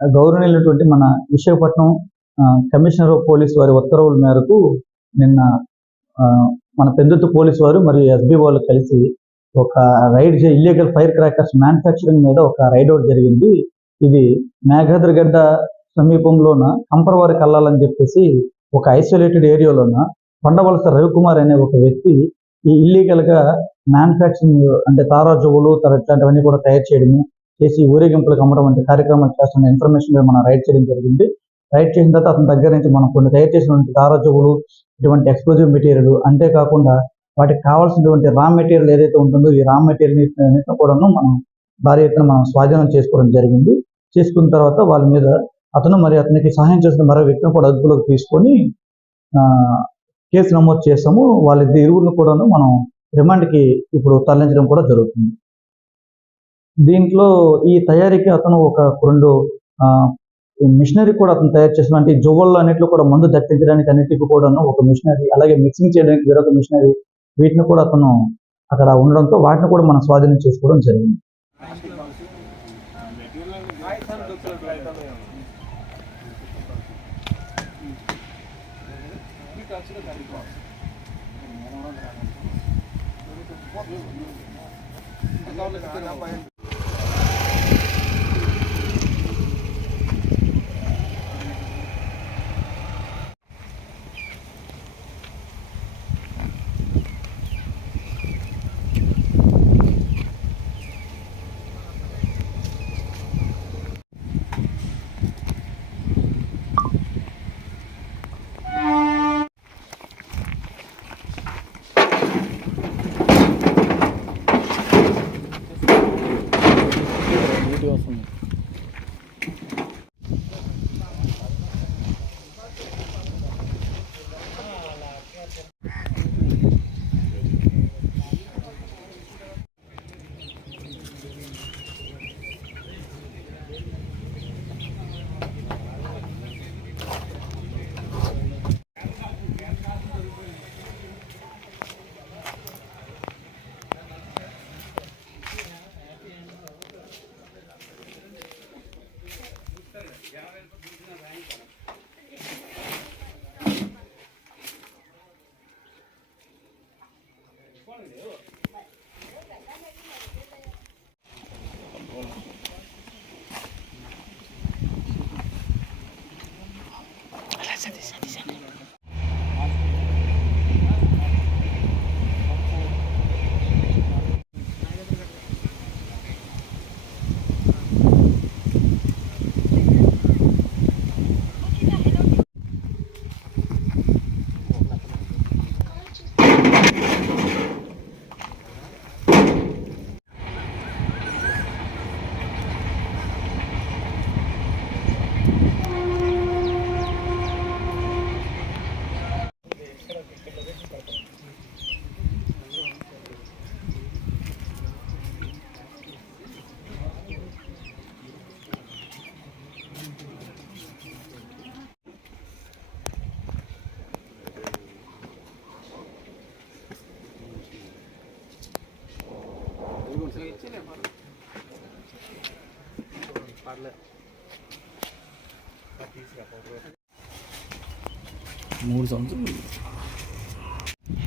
గౌరవనీయులైనటువంటి మన Visakhapatnam commissioner of police వారి ఉత్తర్వుల మేరకు నిన్న మన పెందుర్తి పోలీసు వారు మరియు ఎస్బీ వాళ్ళు కలిసి ఒక raid illegal fire crackers manufacturing మీద ఒక రైడ్ అవుట్ జరిగింది. ఇది మేఘాద్రిగడ్డ సమీపంలోన కంపరవారి కల్లాలని చెప్పేసి ఒక ఐసోలేటెడ్ ఏరియాలోన కొండవలస రవికుమార్ అనే ఒక వ్యక్తి ఈ ఇల్లీగల్గా మ్యానుఫ్యాక్చరింగ్ అంటే తారాజువులు ఇట్లాంటివన్నీ కూడా తయారు చేయడము చేసి ఊరేగింపులకు అమ్మడం వంటి కార్యక్రమాలు చేస్తున్న ఇన్ఫర్మేషన్ మనం రైడ్ చేయడం జరిగింది. రైడ్ చేసిన తర్వాత అతని దగ్గర నుంచి మనం కొన్ని తయారు చేసినటువంటి తారాజువులు ఇటువంటి ఎక్స్ప్లోజివ్ మెటీరియల్ అంతేకాకుండా వాటికి కావాల్సినటువంటి రా మెటీరియల్ ఏదైతే ఉంటుందో ఈ రా మెటీరియల్ కూడా మనం భారీ ఎత్తున మనం స్వాధీనం చేసుకోవడం జరిగింది. చేసుకున్న తర్వాత వాళ్ళ మీద అతను మరి అతనికి సహాయం చేసిన మరో వ్యక్తిని కూడా అదుపులోకి తీసుకొని కేసు నమోదు చేసాము. వాళ్ళిద్దరు ఇరువురిని కూడాను మనం రిమాండ్కి ఇప్పుడు తరలించడం కూడా జరుగుతుంది. దీంట్లో ఈ తయారీకి అతను ఒక 2 మిషనరీ కూడా అతను తయారు చేసిన అంటే జువ్వల్లో అన్నింటిలో కూడా మందు దట్టించడానికి అన్నిటికీ కూడాను ఒక మిషనరీ, అలాగే మిక్సింగ్ చేయడానికి వేరొక మిషనరీ, వీటిని కూడా అతను అక్కడ ఉండడంతో వాటిని కూడా మనం స్వాధీనం చేసుకోవడం జరిగింది. మూడు సంవత్సరాలు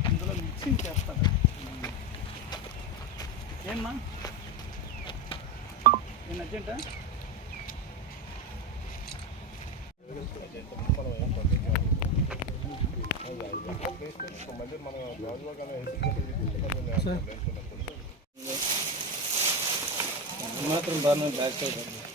ఇందులో మిక్సింగ్ చేస్తారు. ఏమ్మా నేను అర్జెంటా మాత్రం బాగా బ్యాక్ సైడ్